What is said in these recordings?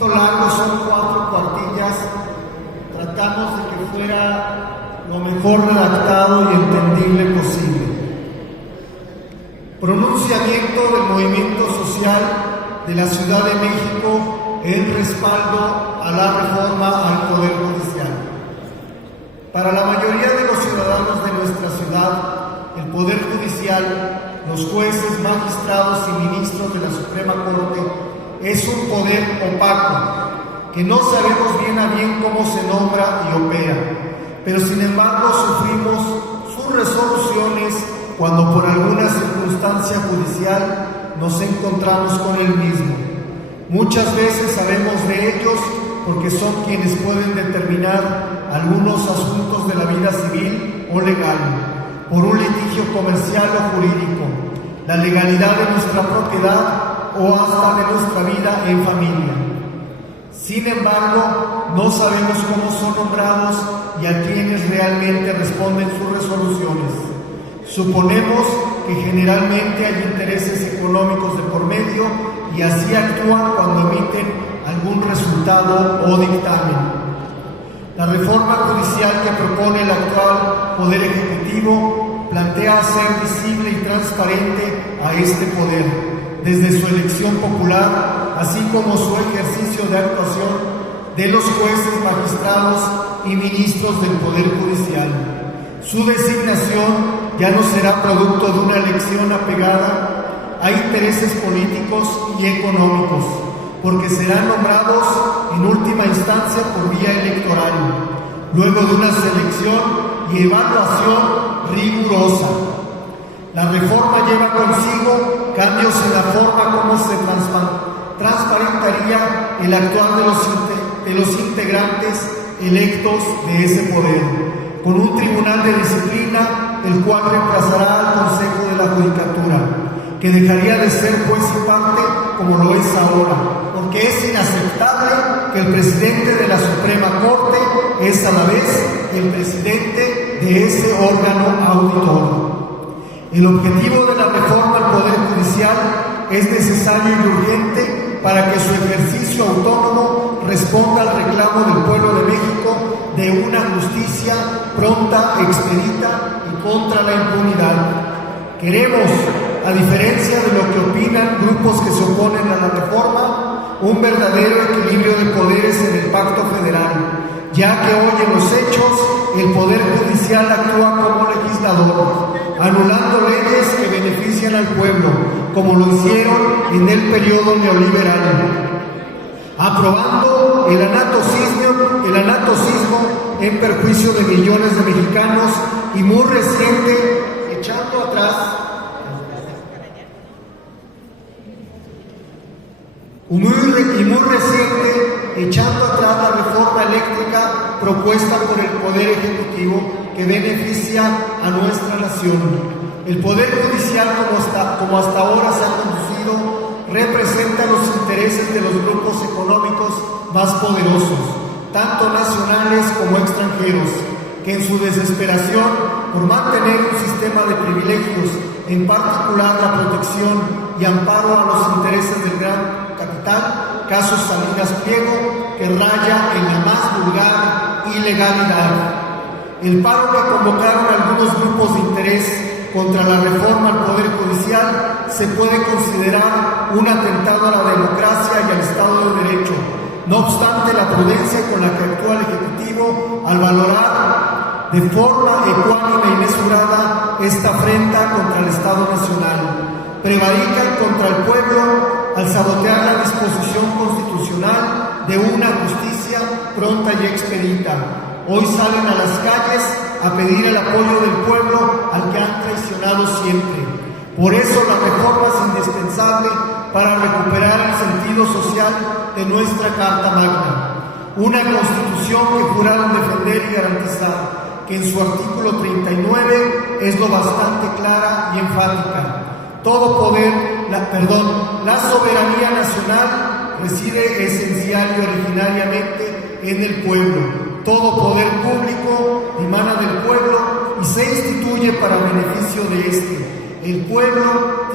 Largo, son 4 cuartillas. Tratamos de que fuera lo mejor redactado y entendible posible. Pronunciamiento del movimiento social de la Ciudad de México en respaldo a la reforma al Poder Judicial. Para la mayoría de los ciudadanos de nuestra ciudad, el Poder Judicial, los jueces, magistrados y ministros de la Suprema Corte, es un poder opaco, que no sabemos bien a bien cómo se nombra y opera, pero sin embargo sufrimos sus resoluciones cuando por alguna circunstancia judicial nos encontramos con el mismo. Muchas veces sabemos de ellos porque son quienes pueden determinar algunos asuntos de la vida civil o legal, por un litigio comercial o jurídico, la legalidad de nuestra propiedad o hasta de nuestra vida en familia. Sin embargo, no sabemos cómo son nombrados y a quienes realmente responden sus resoluciones. Suponemos que generalmente hay intereses económicos de por medio y así actúan cuando emiten algún resultado o dictamen. La reforma judicial que propone el actual Poder Ejecutivo plantea hacer visible y transparente a este poder, desde su elección popular, así como su ejercicio de actuación de los jueces, magistrados y ministros del Poder Judicial. Su designación ya no será producto de una elección apegada a intereses políticos y económicos, porque serán nombrados en última instancia por vía electoral, luego de una selección y evaluación rigurosa. La reforma lleva consigo cambios en la forma como se transparentaría el actuar de los integrantes electos de ese poder, con un tribunal de disciplina, el cual reemplazará al Consejo de la Judicatura, que dejaría de ser juez y parte como lo es ahora, porque es inaceptable que el presidente de la Suprema Corte es a la vez el presidente de ese órgano auditor. El objetivo de la reforma al Poder Judicial es necesario y urgente para que su ejercicio autónomo responda al reclamo del pueblo de México de una justicia pronta, expedita y contra la impunidad. Queremos, a diferencia de lo que opinan grupos que se oponen a la reforma, un verdadero equilibrio de poderes en el Pacto Federal, ya que hoy en los hechos el Poder Judicial actúa como legislador, anulando leyes que benefician al pueblo, como lo hicieron en el periodo neoliberal, aprobando el anatocismo en perjuicio de millones de mexicanos y muy reciente, echando atrás la reforma eléctrica propuesta por el Poder Ejecutivo que beneficia a nuestra nación. El Poder Judicial, como hasta ahora se ha conducido, representa los intereses de los grupos económicos más poderosos, tanto nacionales como extranjeros, que en su desesperación por mantener un sistema de privilegios, en particular la protección y amparo a los intereses del gran capital, caso Salinas Pliego, que raya en la más vulgar ilegalidad. El paro que convocaron algunos grupos de interés contra la reforma al Poder Judicial se puede considerar un atentado a la democracia y al Estado de Derecho. No obstante, la prudencia con la que actúa el Ejecutivo al valorar de forma ecuánime y mesurada esta afrenta contra el Estado Nacional, prevarican contra el pueblo al sabotear la disposición constitucional de una justicia pronta y expedita. Hoy salen a las calles a pedir el apoyo del pueblo al que han traicionado siempre. Por eso la reforma es indispensable para recuperar el sentido social de nuestra Carta Magna. Una Constitución que juraron defender y garantizar, que en su artículo 39 es lo bastante clara y enfática. La soberanía nacional reside esencial y originariamente en el pueblo. Todo poder público emana del pueblo y se instituye para beneficio de éste. El pueblo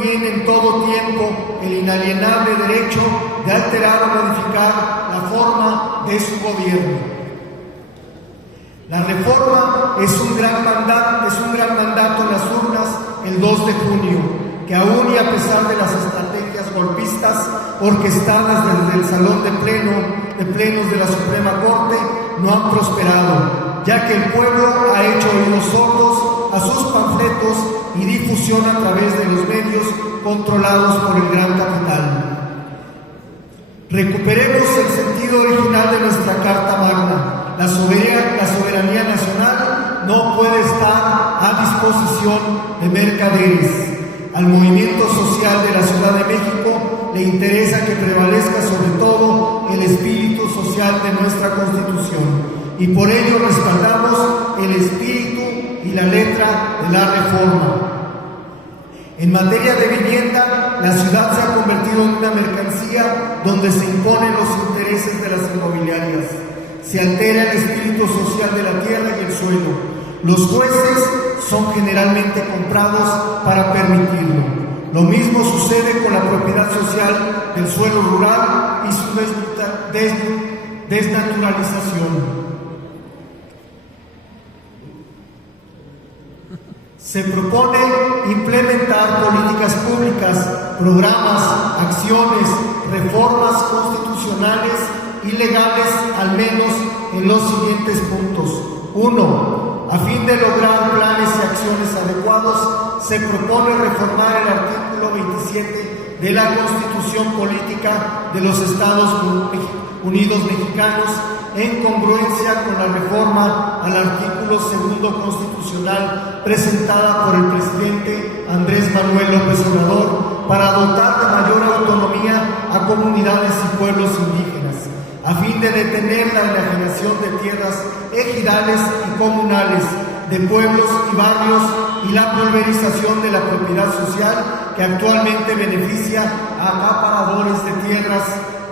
tiene en todo tiempo el inalienable derecho de alterar o modificar la es su gobierno. La reforma es un gran mandato en las urnas el 2 de junio, que aún y a pesar de las estrategias golpistas orquestadas desde el Salón de Plenos de la Suprema Corte, no han prosperado, ya que el pueblo ha hecho oídos sordos a sus panfletos y difusión a través de los medios controlados por el gran capital. Recuperemos el sentido original de nuestra Carta Magna. La soberanía nacional no puede estar a disposición de mercaderes. Al movimiento social de la Ciudad de México le interesa que prevalezca sobre todo el espíritu social de nuestra Constitución, y por ello respaldamos el espíritu y la letra de la reforma. En materia de vivienda, la ciudad se ha convertido en una mercancía donde se imponen los intereses de las inmobiliarias. Se altera el espíritu social de la tierra y el suelo. Los jueces son generalmente comprados para permitirlo. Lo mismo sucede con la propiedad social del suelo rural y su desnaturalización. Se propone implementar políticas públicas, programas, acciones, reformas constitucionales y legales, al menos en los siguientes puntos. 1. A fin de lograr planes y acciones adecuados, se propone reformar el artículo 27 de la Constitución Política de los Estados Unidos Mexicanos, en congruencia con la reforma al artículo 2 constitucional presentada por el presidente Andrés Manuel López Obrador, para dotar de mayor autonomía a comunidades y pueblos indígenas, a fin de detener la enajenación de tierras ejidales y comunales, de pueblos y barrios, y la pulverización de la propiedad social que actualmente beneficia a acaparadores de tierras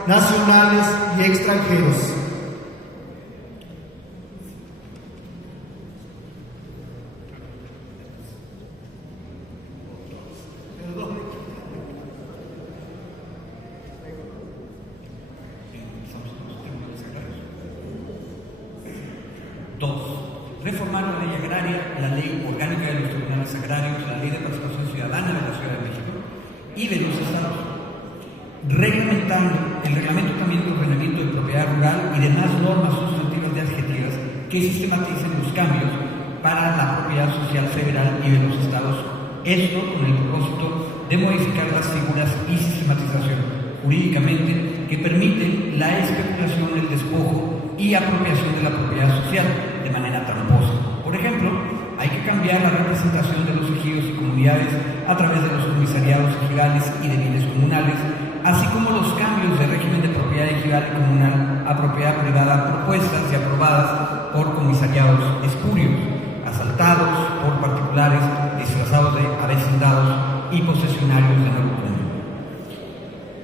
nacionales y extranjeros. Reformar la ley agraria, la ley orgánica de los tribunales agrarios, la ley de participación ciudadana de la Ciudad de México y de los estados, reglamentando el reglamento también de ordenamiento de propiedad rural y demás normas sustantivas y adjetivas que sistematicen los cambios para la propiedad social federal y de los estados, esto con el propósito de modificar las figuras y sistematización jurídicamente que permiten la especulación, el despojo y apropiación de la propiedad social de manera tramposa. Por ejemplo, hay que cambiar la representación de los ejidos y comunidades a través de los comisariados ejidales y de bienes comunales, así como los cambios de régimen de propiedad ejidal y comunal a propiedad privada propuestas y aprobadas por comisariados espurios, asaltados por particulares disfrazados de avecindados y posesionarios de nuevo mundo.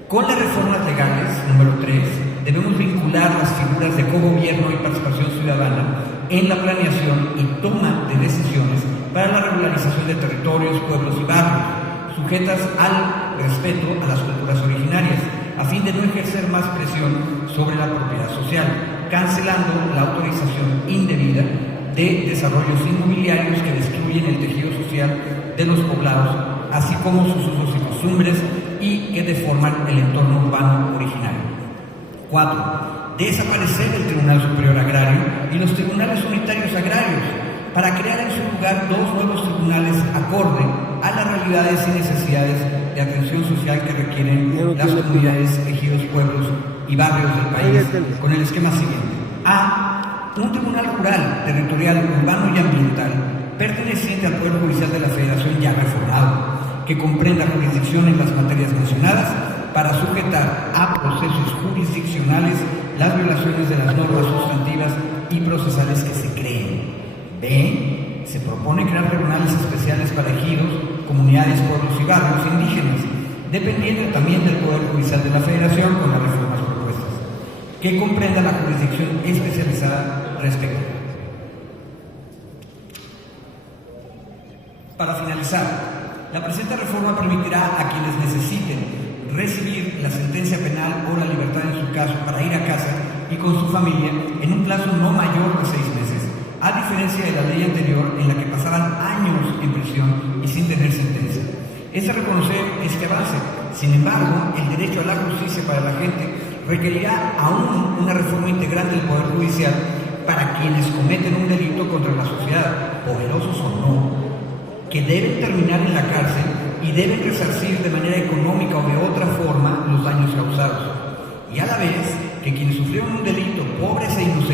Con las reformas legales, número 3, debemos vincular las figuras de cogobierno y participación ciudadana en la planeación y toma de decisiones para la regularización de territorios, pueblos y barrios, sujetas al respeto a las culturas originarias, a fin de no ejercer más presión sobre la propiedad social, cancelando la autorización indebida de desarrollos inmobiliarios que destruyen el tejido social de los poblados, así como sus usos y costumbres, y que deforman el entorno urbano originario. 4. Desaparecer el Tribunal Superior Agrario y los tribunales unitarios agrarios, para crear en su lugar 2 nuevos tribunales acorde a las realidades y necesidades de atención social que requieren las comunidades, ejidos, pueblos y barrios del país, con el esquema siguiente. A. Un tribunal rural, territorial, urbano y ambiental, perteneciente al Poder Judicial de la Federación ya reformado, que comprenda jurisdicción en las materias mencionadas, para sujetar a procesos jurisdiccionales las violaciones de las normas sustantivas y procesales que se creen. B. Se propone crear tribunales especiales para ejidos, comunidades, pueblos y barrios indígenas, dependiendo también del Poder Judicial de la Federación, con las reformas propuestas, que comprenda la jurisdicción especializada respectiva. Para finalizar, la presente reforma permitirá a quienes necesiten recibir la sentencia penal o la libertad en su caso para ir a casa y con su familia en un plazo no mayor de 6 meses, a diferencia de la ley anterior en la que pasaban años en prisión y sin tener sentencia. Es de reconocer este avance. Sin embargo, el derecho a la justicia para la gente requerirá aún una reforma integral del Poder Judicial para quienes cometen un delito contra la sociedad, poderosos o no, que deben terminar en la cárcel y deben resarcir de manera económica o de otra forma los daños causados. Y a la vez, que quienes sufrieron un delito, pobres e inocentes,